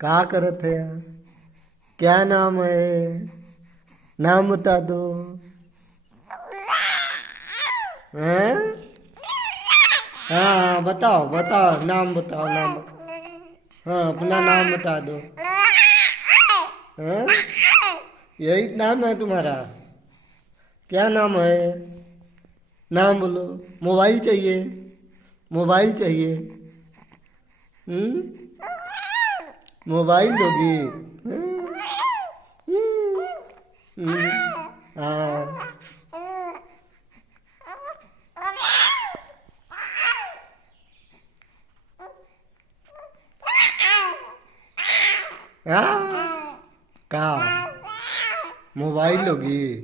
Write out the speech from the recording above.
क्या करत है यार? क्या नाम है? नाम बता दो। हैं? हाँ बताओ बताओ, नाम बताओ, नाम बताओ। हाँ अपना नाम बता दो। हाँ यही नाम है तुम्हारा? क्या नाम है? नाम बोलो। मोबाइल चाहिए? मोबाइल चाहिए? हम्म? मोबाइल दोगी? हम्म, हाँ। हाँ? का मोबाइल लोगी?